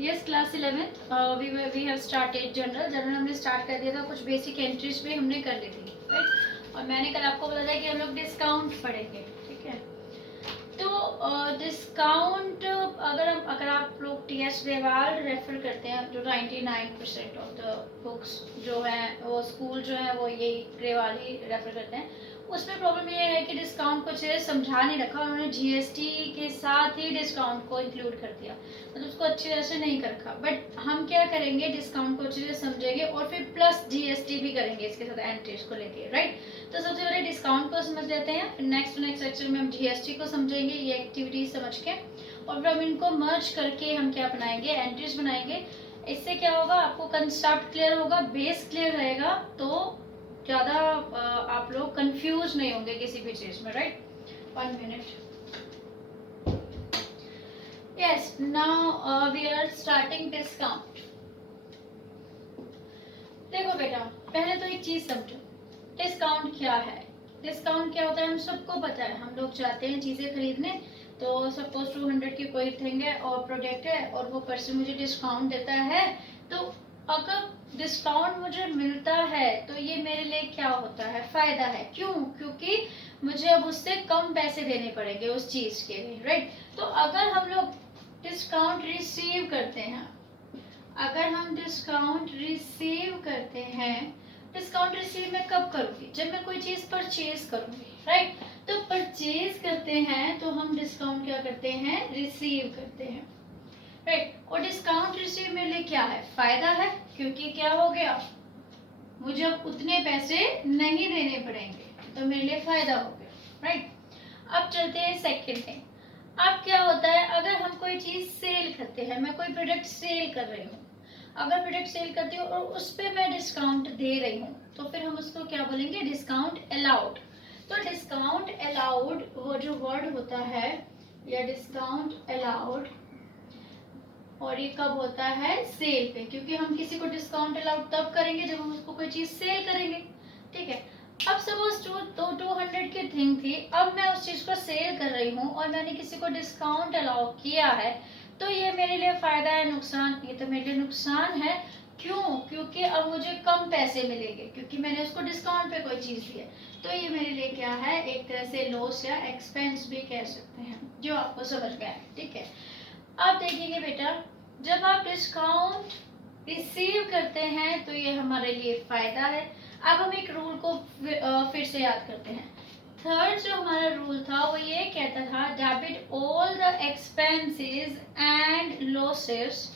Yes class 11th we have started general हमने start कर दिया था, कुछ बेसिक एंट्रीज भी हमने कर ली थी, राइट। और मैंने कल आपको बताया कि हम लोग डिस्काउंट पढ़ेंगे, ठीक है। तो डिस्काउंट अगर आप लोग टी एस ग्रेवाल रेफर करते हैं, जो 99% ऑफ द बुक्स जो है वो स्कूल जो है वो यही ग्रेवाल ही रेफर करते हैं। उसमें प्रॉब्लम ये है कि डिस्काउंट को अच्छे से समझा नहीं रखा, उन्होंने जीएसटी के साथ ही डिस्काउंट को इंक्लूड कर दिया, मतलब उसको अच्छी तरह से नहीं कर रखा। बट हम क्या करेंगे, डिस्काउंट को अच्छे से समझेंगे और फिर प्लस जीएसटी भी करेंगे इसके साथ एंट्रीज को लेके, राइट। तो सबसे पहले डिस्काउंट को समझ लेते हैं, फिर नेक्स्ट सेक्शन में हम जीएसटी को समझेंगे, ये एक्टिविटीज समझ के, और फिर हम इनको मर्ज करके हम क्या बनाएंगे, एंट्रीज बनाएंगे। इससे क्या होगा, आपको कंसेप्ट क्लियर होगा, बेस क्लियर रहेगा, तो ज़्यादा आप लोग कंफ्यूज नहीं होंगे किसी भी चीज़ में, right. 1 minute. Yes, now we are starting discount. देखो बेटा, पहले तो एक चीज़ समझो, डिस्काउंट क्या है। डिस्काउंट क्या होता है हम सबको पता है। हम लोग जाते हैं चीज़ें खरीदने, तो सपोज 200 की कोई थिंग है और प्रोडक्ट है और वो पर्सन मुझे डिस्काउंट देता है, तो अगर डिस्काउंट मुझे मिलता है तो ये मेरे लिए क्या होता है, फायदा है। क्यों? क्योंकि मुझे अब उससे कम पैसे देने पड़ेंगे उस चीज़ के लिए, राइट। तो अगर हम लोग डिस्काउंट रिसीव करते हैं, अगर हम डिस्काउंट रिसीव करते हैं, डिस्काउंट रिसीव मैं कब करूंगी, जब मैं कोई चीज परचेज करूंगी, राइट। तो परचेज करते हैं तो हम डिस्काउंट क्या करते हैं, रिसीव करते हैं, राइट। और डिस्काउंट रिसीव मेरे लिए क्या है, फायदा है, क्योंकि क्या हो गया, मुझे अब उतने पैसे नहीं देने पड़ेंगे, तो मेरे लिए फायदा हो गया, राइट। अब चलते हैं सेकंड थिंग। अब क्या होता है, अगर हम कोई चीज सेल करते हैं, मैं कोई प्रोडक्ट सेल कर रही हूँ, अगर प्रोडक्ट सेल करती हूँ और उस पर मैं डिस्काउंट दे रही हूँ, तो फिर हम उसको क्या बोलेंगे, डिस्काउंट अलाउड। तो डिस्काउंट अलाउड वो जो वर्ड होता है, या डिस्काउंट अलाउड, और ये कब होता है, सेल पे, क्योंकि हम किसी को डिस्काउंट अलाउड तब करेंगे जब हम उसको कोई चीज सेल करेंगे, ठीक है। अब सपोज 200 की थिंग थी, अब मैं उस चीज को सेल कर रही हूँ और मैंने किसी को डिस्काउंट अलाउ किया है, तो ये मेरे लिए फायदा है, नुकसान, ये तो मेरे लिए नुकसान है। क्यों? क्योंकि अब मुझे कम पैसे मिलेंगे, क्योंकि मैंने उसको डिस्काउंट पे कोई चीज दी है। तो ये मेरे लिए क्या है, एक तरह से लॉस या एक्सपेंस भी कह सकते हैं, जो आपको समझ में आए, ठीक है। अब देखिए बेटा, जब आप डिस्काउंट रिसीव करते हैं तो ये हमारे लिए फायदा है। अब हम एक रूल को फिर से याद करते हैं। थर्ड जो हमारा रूल था वो ये कहता था, debit all the expenses and losses,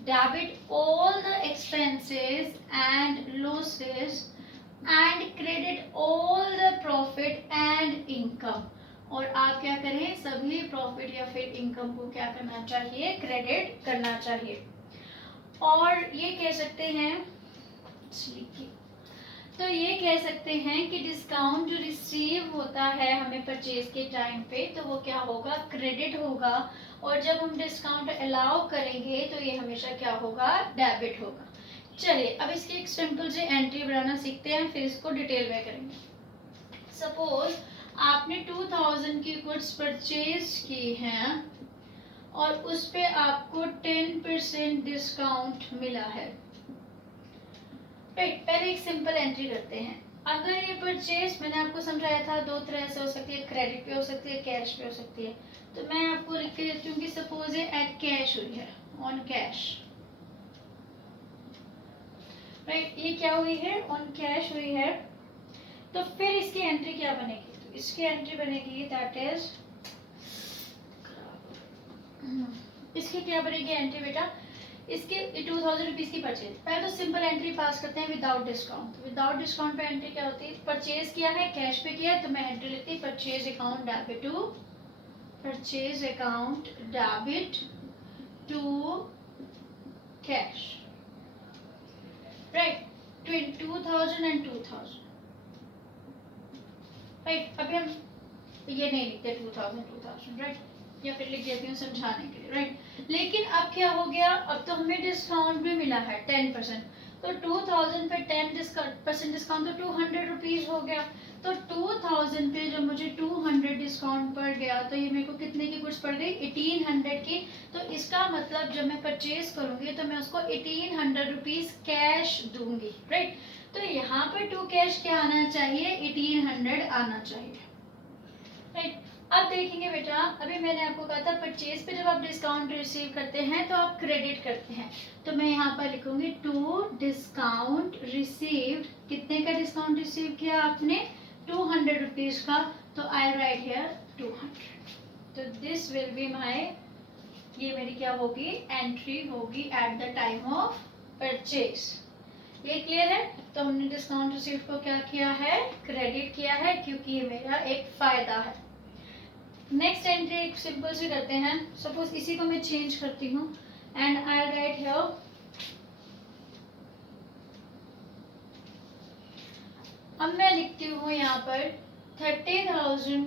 debit all the expenses and losses and credit all the profit and income. और आप क्या करें, सभी प्रॉफिट या फिर इनकम को क्या करना चाहिए, क्रेडिट करना चाहिए। और ये कह सकते हैं, तो ये कह सकते हैं कि डिस्काउंट जो रिसीव होता है हमें परचेज के टाइम पे, तो वो क्या होगा, क्रेडिट होगा। और जब हम डिस्काउंट अलाउ करेंगे तो ये हमेशा क्या होगा, डेबिट होगा। चलिए अब इसकी एक सिंपल सी एंट्री बनाना सीखते हैं, फिर इसको डिटेल में करेंगे। सपोज आपने 2000 की गुड्स परचेज की हैं और उस पे आपको 10% डिस्काउंट मिला है, राइट। पहले एक सिंपल एंट्री करते हैं। अगर ये परचेज, मैंने आपको समझाया था, दो तरह से हो सकती है, क्रेडिट पे हो सकती है, कैश पे हो सकती है। तो मैं आपको लिख के देती हूँ कि सपोज ये एट कैश हुई है, ऑन कैश, राइट। ये क्या हुई है, ऑन कैश हुई है। तो फिर इसकी एंट्री क्या बनेगी, तो इसकी एंट्री बनेगी दैट इज, इसकी क्या बनेगी एंट्री बेटा, इसके 2000 रुपीज की परचेज। पहले तो सिंपल एंट्री पास करते हैं विदाउट डिस्काउंट। विदाउट डिस्काउंट पे एंट्री क्या होती है, परचेज किया है, कैश पे किया है, तो मैं एंट्री लिखती purchase account debit to, purchase account debit to cash, right. 2000 and 2000, right. अभी हम ये नहीं लिखते 2000, राइट, या फिर लिख देती हूँ समझाने के लिए, राइट। लेकिन अब क्या हो गया, अब तो हमें डिस्काउंट भी मिला है 10%, तो 2000 पे 10% डिस्काउंट, तो 200 रुपीज हो गया। तो 2000 पे जब मुझे 200 डिस्काउंट पड़ गया तो ये मेरे को कितने की गुड्स पड़ गई, 1800 की। तो इसका मतलब जब मैं परचेज करूंगी तो मैं उसको 1800 रुपीज कैश दूंगी, राइट। तो यहाँ पर टू कैश क्या आना चाहिए, 1800 आना चाहिए, राइट। अब देखेंगे बेटा, अभी मैंने आपको कहा था परचेज पे जब आप डिस्काउंट रिसीव करते हैं तो आप क्रेडिट करते हैं। तो मैं यहाँ पर लिखूंगी टू डिस्काउंट रिसीव्ड, कितने का डिस्काउंट रिसीव किया आपने, 200 रुपीज का। तो आई राइट हियर 200। तो दिस विल बी माई, ये मेरी क्या होगी, एंट्री होगी eight the time of purchase. ये क्लियर है। तो हमने डिस्काउंट रिसीव को क्या किया है, क्रेडिट किया है, क्योंकि ये मेरा एक फायदा है। नेक्स्ट एंट्री एक सिंपल सी करते हैं। सपोज इसी को मैं चेंज करती हूँ एंड आई राइट हियर, अब मैं लिखती हूँ यहाँ पर 30,000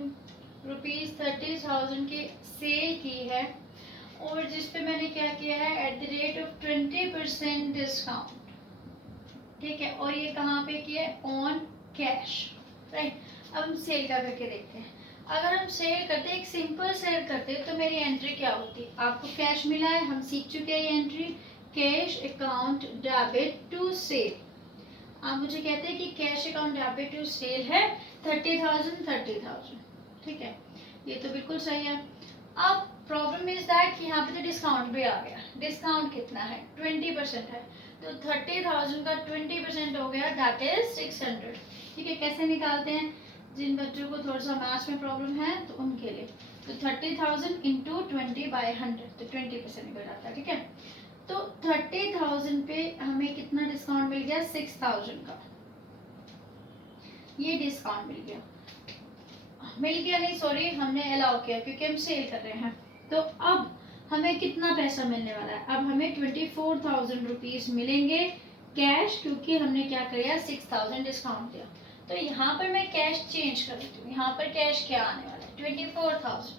रुपीज, 30,000 की सेल की है और जिस पे मैंने क्या किया है, eight the rate of 20% discount, ठीक है। और ये कहाँ पे किया है, ऑन कैश, राइट। अब हम सेल का करके देखते हैं। अगर हम सेल करते, एक सिंपल सेल करते तो मेरी एंट्री क्या होती, आपको कैश मिला है, हम सीख चुके हैं ये entry, cash account debit to sale. आप मुझे कहते हैं कि cash account debit to sale है 30,000, ठीक है, ये तो बिल्कुल सही है। अब प्रॉब्लम इज दैट कि यहाँ पे तो डिस्काउंट भी आ गया। डिस्काउंट कितना है, 20% है। तो 30,000 का 20% हो गया, दैट इज 600, ठीक है। कैसे निकालते हैं, जिन बच्चों को थोड़ा सा मैथ्स में प्रॉब्लम है तो उनके लिए, तो 30,000 इंटू 20/100, तो 20% निकल जाता है, ठीक है। तो 30,000 पे हमें कितना डिस्काउंट मिल गया, 6,000 का ये डिस्काउंट मिल गया। नहीं सॉरी, हमने अलाउ किया क्योंकि हम सेल कर रहे हैं। तो अब हमें कितना पैसा मिलने वाला है, अब हमें 24,000 रुपीज मिलेंगे कैश, क्योंकि हमने क्या किया, 6,000 डिस्काउंट दिया। तो यहाँ पर मैं कैश चेंज कर देती हूँ, यहाँ पर कैश क्या आने वाला है, 24,000,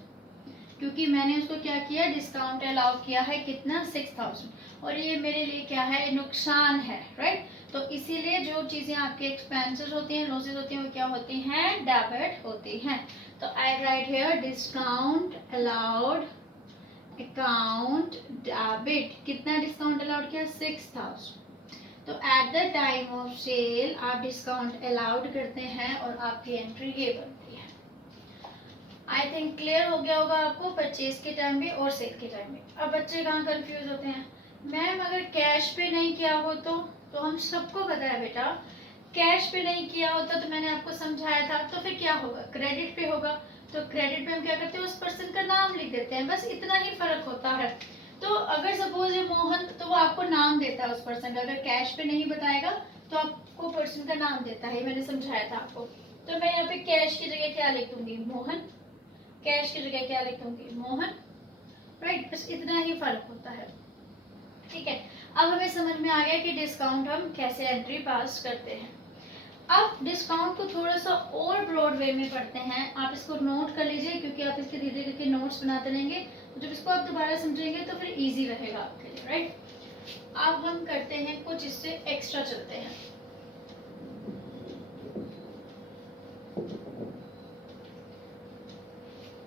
क्योंकि मैंने उसको क्या किया, डिस्काउंट अलाउ किया है कितना, 6,000। और ये मेरे लिए क्या है, नुकसान है, राइट। तो इसीलिए जो चीजें आपके एक्सपेंसेस होती हैं, लॉसेस होती हैं, वो क्या होती हैं, डेबिट होती हैं। तो I write here discount allowed account debit, कितना डिस्काउंट अलाउड किया, 6,000। तो at the time of sale आप डिस्काउंट अलाउड करते हैं और आपकी एंट्री ये बनती है। आई थिंक क्लियर हो गया होगा आपको परचेज के टाइम में और सेल के टाइम में। अब बच्चे कहाँ कंफ्यूज होते हैं, मैम अगर कैश पे नहीं किया हो तो हम सबको पता है बेटा, कैश पे नहीं किया होता तो मैंने आपको समझाया था, तो फिर क्या होगा, क्रेडिट पे होगा। तो क्रेडिट पे हम क्या करते हैं, उस पर्सन का नाम लिख देते हैं, बस इतना ही फर्क होता है। तो अगर सपोज ये मोहन, तो वो आपको नाम देता है उस पर्सन का, अगर कैश पे नहीं बताएगा तो आपको पर्सन का नाम देता है, मैंने समझाया था आपको। तो मैं यहाँ पे कैश की जगह क्या लिख दूंगी, मोहन, कैश की जगह क्या लिख दूंगी, मोहन, राइट। बस इतना ही फर्क होता है, ठीक है। अब हमें समझ में आ गया कि डिस्काउंट हम कैसे एंट्री पास करते हैं। अब डिस्काउंट को थोड़ा सा और ब्रॉड वे में पढ़ते हैं, आप इसको नोट कर लीजिए क्योंकि आप इसके धीरे धीरे करके नोट्स बनाते रहेंगे, तो जब इसको आप दोबारा समझेंगे तो फिर इजी रहेगा आपके लिए, राइट। अब हम करते हैं कुछ, इससे एक्स्ट्रा चलते हैं।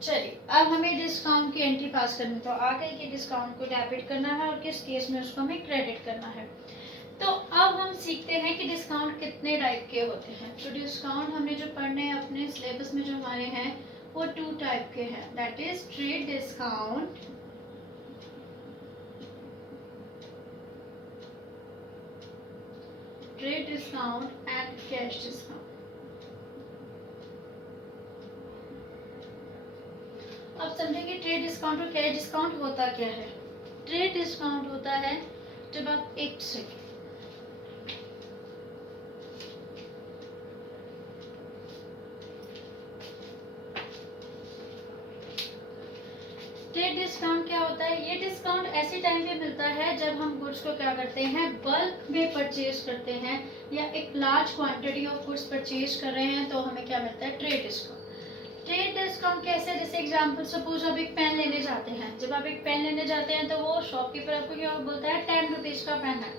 चलिए, अब हमें डिस्काउंट की एंट्री पास करनी, तो आ गई कि डिस्काउंट को डेबिट करना है और किस केस में उसको हमें क्रेडिट करना है। तो अब हम सीखते हैं कि डिस्काउंट कितने टाइप के होते हैं। तो डिस्काउंट हमने जो पढ़ने हैं अपने सिलेबस में जो हमारे हैं वो 2 टाइप के हैं, that is trade discount and cash discount. अब समझेंगे ट्रेड डिस्काउंट और कैश डिस्काउंट होता क्या है। ट्रेड डिस्काउंट होता है जब आप एक सेकेंड, ट्रेड डिस्काउंट क्या होता है, ये डिस्काउंट ऐसे टाइम पे मिलता है जब हम गुड्स को क्या करते हैं, बल्क में परचेज करते हैं या एक large quantity of goods purchase कर रहे हैं, तो हमें क्या मिलता है, ट्रेड डिस्काउंट। ट्रेड डिस्काउंट कैसे, जैसे एग्जांपल सपोज आप एक पेन लेने जाते हैं, जब आप एक पेन लेने जाते हैं तो वो शॉपकीपर आपको क्या बोलता है, 10 रुपीज का पेन है।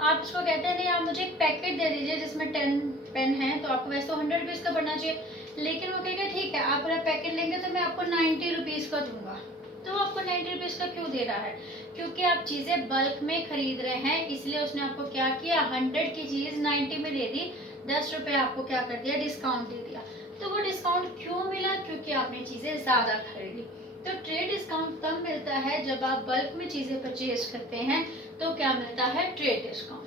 आप उसको कहते हैं नहीं, आप मुझे एक पैकेट दे दीजिए जिसमें 10 पेन है तो आपको वैसे तो 100 रुपीज़ का पड़ना चाहिए, लेकिन वो कहेगा ठीक है आप पूरा पैकेट लेंगे तो मैं आपको 90 रुपीज़ का दूंगा। तो वो आपको 90 रुपीज़ का क्यों दे रहा है? क्योंकि आप चीज़ें बल्क में खरीद रहे हैं, इसलिए उसने आपको क्या किया, 100 की चीज़ 90 में दे दी, 10 रुपये आपको क्या कर दिया, डिस्काउंट दे दिया। तो वो डिस्काउंट क्यों मिला? क्योंकि आपने चीज़ें ज़्यादा खरीदी। तो ट्रेड डिस्काउंट तब मिलता है जब आप बल्क में चीज़ें परचेज करते हैं, तो क्या मिलता है, ट्रेड डिस्काउंट।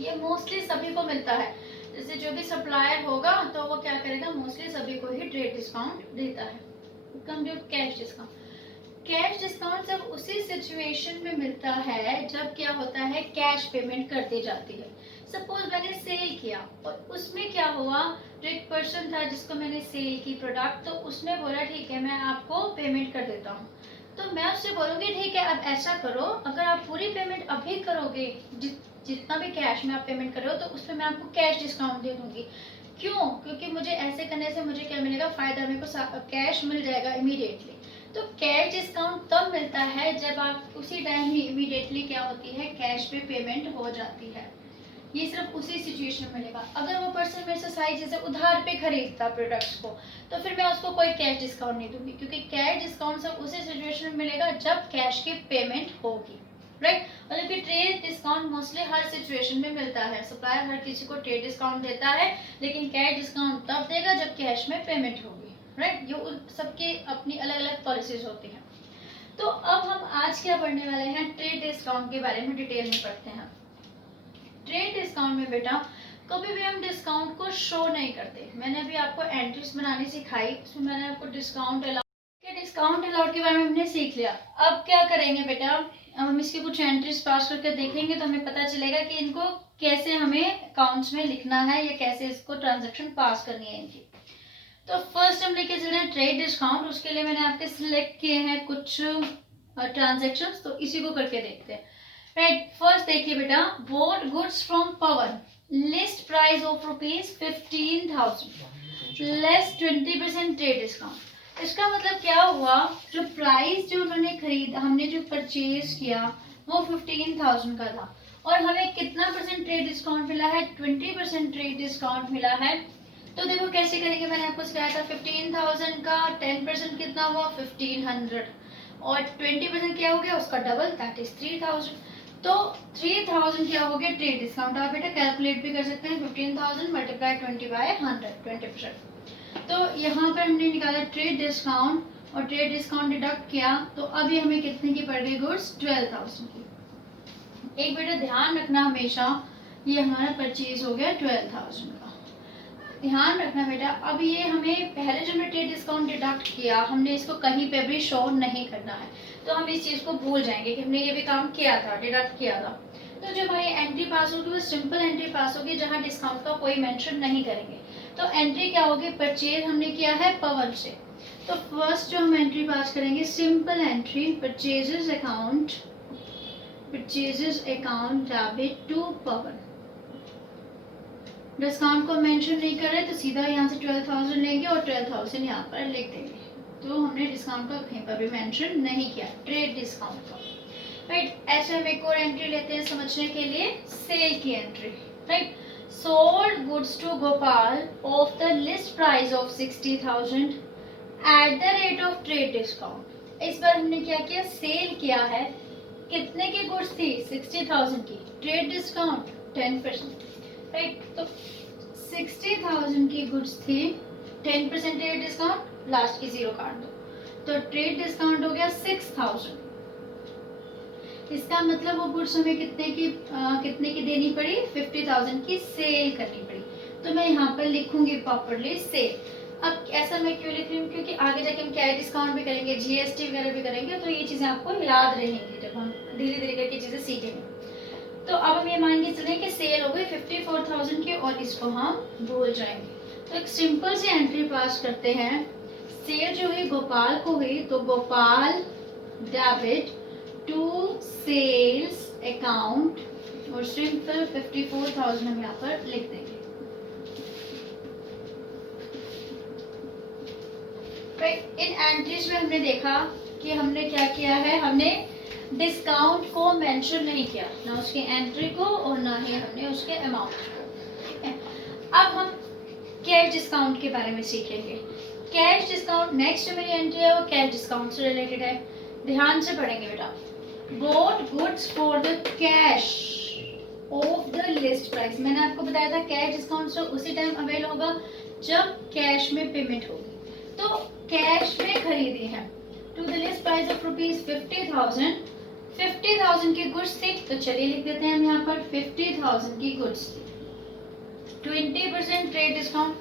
ये मोस्टली सभी को मिलता है, जैसे जो भी सप्लायर होगा तो वो क्या करेगा, मोस्टली सभी को ही ट्रेड डिस्काउंट देता है। Compute cash discount. Cash discount सब उसी सिचुएशन में मिलता है जब क्या होता है, कैश पेमेंट कर दी जाती है। सपोज मैंने सेल किया और उसमें क्या हुआ, जो एक पर्सन था जिसको मैंने सेल की प्रोडक्ट, तो उसने बोला ठीक है मैं आपको पेमेंट कर देता हूँ। तो मैं उससे बोलूँगी ठीक है अब ऐसा करो, अगर आप पूरी पेमेंट अभी करोगे, जितना भी कैश में आप पेमेंट कर रहे हो, तो उसमें मैं आपको कैश डिस्काउंट दे दूंगी। क्यों? क्योंकि मुझे ऐसे करने से मुझे क्या मिलेगा, फायदा, मेरे को कैश मिल जाएगा इमीडिएटली। तो कैश डिस्काउंट तब मिलता है जब आप उसी टाइम ही इमीडिएटली क्या होती है, कैश पे पेमेंट हो जाती है। ये सिर्फ उसी सिचुएशन में मिलेगा। अगर वो पर्सन मेरे से सारी चीजें उधार पे खरीदता प्रोडक्ट्स को, तो फिर मैं उसको कोई कैश डिस्काउंट नहीं दूंगी, क्योंकि कैश डिस्काउंट सब उसी सिचुएशन में मिलेगा जब कैश की पेमेंट होगी, राइट। और जबकि ट्रेड डिस्काउंट मोस्टली हर सिचुएशन में मिलता है, सप्लायर हर किसी को ट्रेड डिस्काउंट देता है, लेकिन कैश डिस्काउंट तब देगा जब कैश में पेमेंट होगी, राइट। ये सबकी अपनी अलग अलग पॉलिसीज होती हैं। तो अब हम आज क्या पढ़ने वाले हैं, ट्रेड डिस्काउंट के बारे में डिटेल में पढ़ते हैं। ट्रेड डिस्काउंट में बेटा कभी भी हम डिस्काउंट को शो नहीं करते। मैंने अभी आपको एंट्रीज बनानी सिखाई, उसमें मैंने आपको डिस्काउंट अलाउड के बारे में हमने सीख लिया। अब क्या करेंगे बेटा, अब हम इसके कुछ एंट्रीज पास करके देखेंगे तो हमें पता चलेगा कि इनको कैसे हमें अकाउंट्स में लिखना है या कैसे इसको ट्रांजेक्शन पास करनी है इनकी। तो फर्स्ट हम लेके चल रहे हैं ट्रेड डिस्काउंट। उसके लिए मैंने आपके सिलेक्ट किए हैं कुछ ट्रांजेक्शंस, तो इसी को करके देखते हैं, राइट। फर्स्ट देखिए बेटा, boat goods from Pawan, list price of ₹15,000 less 20% trade discount. इसका मतलब क्या हुआ, जो प्राइस जो उन्होंने हमने जो परचेज किया वो 15,000 का था, और हमें कितना परसेंट ट्रेड डिस्काउंट मिला है, 20% ट्रेड डिस्काउंट मिला है। तो देखो कैसे करेंगे, मैंने आपको सिखाया था 15,000 का 10% कितना हुआ, 1500, और 20% क्या हो गया, उसका डबल, दैट इज 3,000। तो 3,000 क्या हो गया ट्रेड डिस्काउंट। आप बेटा कैलकुलेट भी कर सकते हैं, 15,000 मल्टीप्लाई 20/100, 20%। तो यहाँ पर हमने निकाला ट्रेड डिस्काउंट, और ट्रेड डिस्काउंट डिडक्ट किया, तो अभी हमें कितने की पड़ गई गुड्स, 12,000 की। एक बेटा ध्यान रखना हमेशा, ये हमारा परचेज हो गया 12,000 का। ध्यान रखना बेटा, अब ये हमें पहले जो हमने ट्रेड डिस्काउंट डिडक्ट किया, हमने इसको कहीं पे भी शो नहीं करना है, तो हम इस चीज़ को भूल जाएंगे कि हमने ये भी काम किया था, डिडक्ट किया था। तो जो हमारी एंट्री पास होगी वो सिंपल एंट्री पास होगी, जहाँ डिस्काउंट का कोई मेंशन नहीं करेंगे। तो एंट्री क्या होगी, परचेज हमने किया है पवन से, तो फर्स्ट जो हम एंट्री पास करेंगे, simple entry, purchases account debit to Pawan. Discount को मेंशन नहीं कर रहे तो सीधा यहाँ से 12,000 लेंगे और 12,000 यहाँ पर लिख देंगे। तो हमने डिस्काउंट का कहीं पर भी मेंशन नहीं किया, ट्रेड डिस्काउंट का, राइट। ऐसे हम एक और एंट्री लेते हैं समझने के लिए, सेल की entry, right. Sold goods to Gopal of the list price of 60,000 at the rate of trade discount. इस बार हमने क्या किया, सेल किया है, कितने की गुड्स थी, 60,000 की, ट्रेड डिस्काउंट 10%, राइट। तो 60,000 की गुड्स थी, 10% ट्रेड डिस्काउंट, लास्ट की 0 काट दो, तो ट्रेड डिस्काउंट हो गया 6,000। इसका मतलब वो गुड्स हमें कितने की देनी पड़ी, 50,000 की सेल करनी पड़ी। तो मैं यहाँ पर लिखूंगी प्रॉपरली सेल। अब ऐसा मैं क्यों लिख रही हूँ, क्योंकि आगे जाके हम कैश डिस्काउंट भी करेंगे, जीएसटी वगैरह भी करेंगे, तो ये चीजें आपको याद रहेंगी जब हम धीरे धीरे करके चीजें सीखेंगे। तो अब हम ये मान के चलें कि सेल हो गई 54,000 की, और इसको हम भूल जाएंगे। तो एक सिंपल सी एंट्री पास करते हैं, सेल जो है गोपाल को हुई, तो Gopal debit to sales account, और सिंपल 54,000 हम यहाँ पर लिख देंगे, राइट। इन एंट्रीज में हमने देखा कि हमने क्या किया है, हमने डिस्काउंट को मेंशन नहीं किया, ना उसकी एंट्री को और ना ही हमने उसके अमाउंट को, ठीक है। अब हम कैश डिस्काउंट के बारे में सीखेंगे। कैश डिस्काउंट नेक्स्ट मेरी एंट्री है वो कैश डिस्काउंट से रिलेटेड है। ध्यान से पढ़ेंगे बेटा। bought goods for the cash of the list price। मैंने आपको बताया था कैश डिस्काउंट तो उसी टाइम अवेल होगा जब कैश में पेमेंट होगी। तो कैश में खरीदी है to the list price of rupees 50,000। 50,000 की गुड्स थी, तो चलिए लिख देते हैं हम यहाँ पर 50,000 की गुड्स थी। 20% ट्रेड डिस्काउंट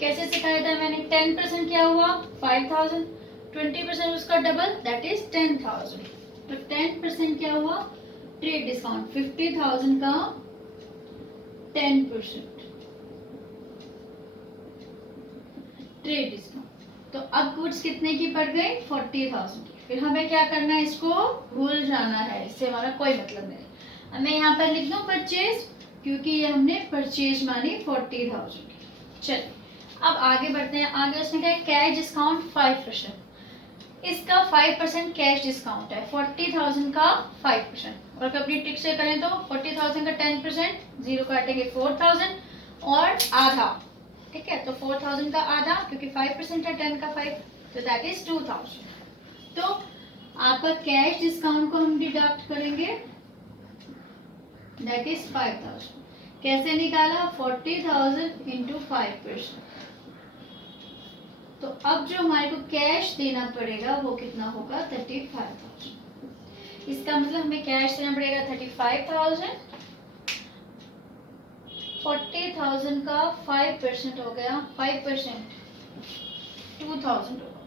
कैसे सिखाया था मैंने? 10% क्या हुआ? 5,000। 20% उसका डबल दैट इज 10,000। तो 10% क्या हुआ? Trade discount. 50,000 का 10% ट्रेड डिस्काउंट। तो अब गुड्स कितने की पड़ गई? 40,000 की। फिर हमें क्या करना है? इसको भूल जाना है, इससे हमारा कोई मतलब नहीं। अब मैं यहाँ पर लिख दूं परचेज, क्योंकि ये हमने परचेज मानी 40,000 की। चलिए अब आगे बढ़ते हैं। आगे उसने कहा कैश डिस्काउंट 5%। इसका 5% कैश डिस्काउंट है। 40,000 का 5%। और अपनी ट्रिक से करें तो 40,000 का 10%, जीरो काटेंगे 4,000 और आधा। ठीक है, तो 4,000 का आधा, क्योंकि 5% है 10 का 5, तो दैट इज 2,000। तो आपका कैश डिस्काउंट को हम डिडक्ट करेंगे, दैट इज 5,000। कैसे निकाला? 40,000 इंटू 5%। तो अब जो हमारे को कैश देना पड़ेगा वो कितना होगा? 35,000। इसका मतलब हमें कैश देना पड़ेगा 35,000। 40,000 का 5% हो गया, 5% 2,000 होगा।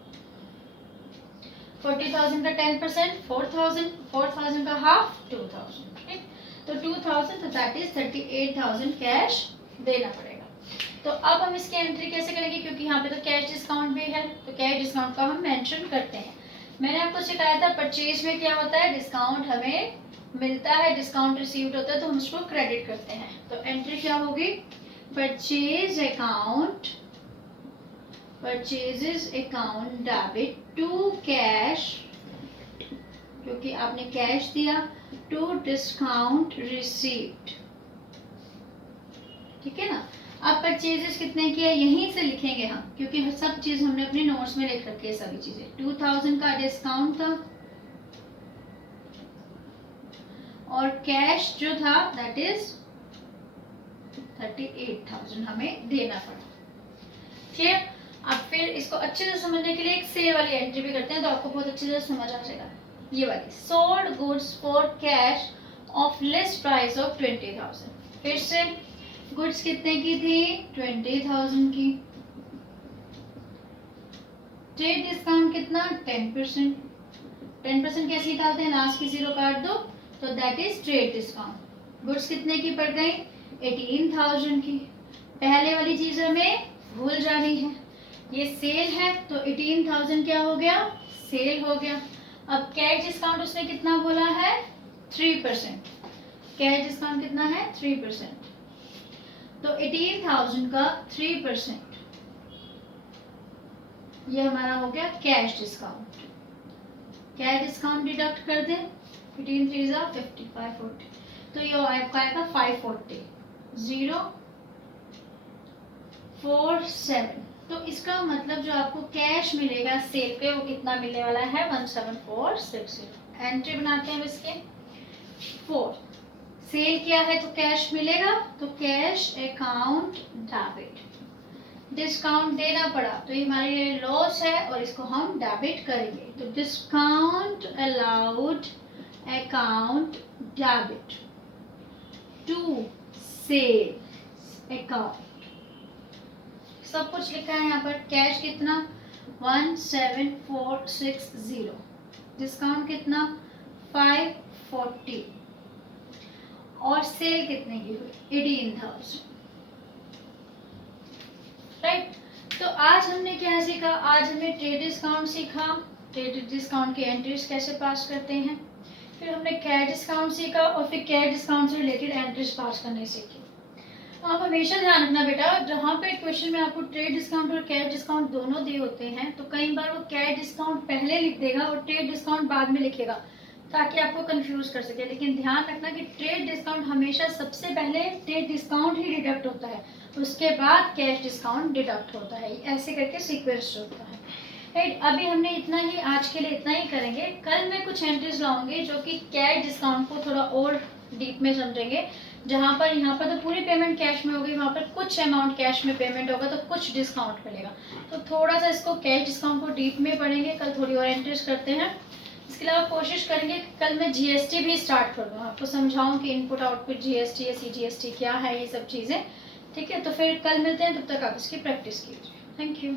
40,000 का 10% 4,000, 4,000 का हाफ 2,000। ठीक, तो 2,000, तो दैट इज 38,000 कैश देना पड़ेगा। तो अब हम इसकी एंट्री कैसे करेंगे? क्योंकि यहाँ पे तो कैश डिस्काउंट भी है, तो कैश डिस्काउंट का हम मेंशन करते हैं। मैंने आपको सिखाया था परचेज में क्या होता है? डिस्काउंट हमें मिलता है, डिस्काउंट रिसीव्ड होता है, तो हम उसको क्रेडिट करते हैं। तो एंट्री क्या होगी? Purchase account, purchases account debit to cash, क्योंकि आपने कैश दिया, टू डिस्काउंट रिसीव्ड। ठीक है ना। अब परचेजेस कितने की है यहीं से लिखेंगे हम, क्योंकि सब चीज हमने अपने नोट्स में लिख रखी है सभी चीजें। 2,000 का डिस्काउंट था और कैश जो था दैट इज 38,000 हमें देना पड़ा। ठीक है, अब फिर इसको अच्छे से समझने के लिए एक सेल वाली एंट्री भी करते हैं, तो आपको बहुत अच्छे से समझ आ जाएगा। ये वाली sold goods for cash of list price of 20,000। फिर से गुड्स कितने की थी? 20,000 की। ट्रेड डिस्काउंट कितना? 10%। 10% कैसे निकालते हैं? लास्ट की जीरो काट दो, तो that is trade discount. Goods कितने की पड़ गई? 18,000 की। पहले वाली चीज हमें भूल जानी है, ये सेल है, तो 18,000 क्या हो गया? सेल हो गया। अब कैश डिस्काउंट उसने कितना बोला है? 3%। कैश डिस्काउंट कितना है? 3%। तो 18,000 का 3% ये हमारा हो गया cash discount. Cash discount deduct कर दें, 18 3 जा 55 40, तो ये आपका आएगा 540 047। तो इसका मतलब जो आपको कैश मिलेगा सेल पे वो कितना मिलने वाला है? 17460। एंट्री बनाते हैं इसके 4। सेल किया है तो कैश मिलेगा, तो कैश अकाउंट डेबिट। डिस्काउंट देना पड़ा तो ये हमारे लिए लॉस है और इसको हम डेबिट करेंगे। तो discount allowed account debit to sale account. सब कुछ लिखा है यहाँ पर। कैश कितना? 17460। डिस्काउंट कितना? 540 और सेल कितने की हुई? 18,000। राइट। तो आज हमने क्या सीखा? आज हमने ट्रेड डिस्काउंट सीखा, ट्रेड डिस्काउंट की एंट्रीज कैसे पास करते हैं। फिर हमने कैश डिस्काउंट सीखा और फिर कैश डिस्काउंट से रिलेटेड एंट्रीज पास करने सीखी। आप हमेशा ध्यान रखना बेटा, जहाँ पे क्वेश्चन में आपको ट्रेड डिस्काउंट और कैश डिस्काउंट दोनों दिए होते हैं, तो कई बार वो कैश डिस्काउंट पहले लिख देगा और ट्रेड डिस्काउंट बाद में लिखेगा। ताकि आपको कंफ्यूज कर सके। लेकिन ध्यान रखना कि ट्रेड डिस्काउंट हमेशा सबसे पहले ट्रेड डिस्काउंट ही डिडक्ट होता है, उसके बाद कैश डिस्काउंट डिडक्ट होता है, ऐसे करके सीक्वेंस होता है। राइट, अभी हमने इतना ही, आज के लिए इतना ही करेंगे। कल मैं कुछ एंट्रीज लाऊंगी जो कि कैश डिस्काउंट को थोड़ा और डीप में समझेंगे, जहाँ पर यहाँ पर तो पूरी पेमेंट कैश में होगी, वहाँ पर कुछ अमाउंट कैश में पेमेंट होगा तो कुछ डिस्काउंट मिलेगा। तो थोड़ा सा इसको कैश डिस्काउंट को डीप में पढ़ेंगे, कल थोड़ी और एंट्रीज करते हैं। इसके अलावा कोशिश करेंगे कि कल मैं जीएसटी भी स्टार्ट कर दूँ, आपको समझाऊँ कि इनपुट आउटपुट जीएसटी या सीजीएसटी क्या है, ये सब चीज़ें। ठीक है, तो फिर कल मिलते हैं, तब तक आप इसकी प्रैक्टिस कीजिए। Thank you.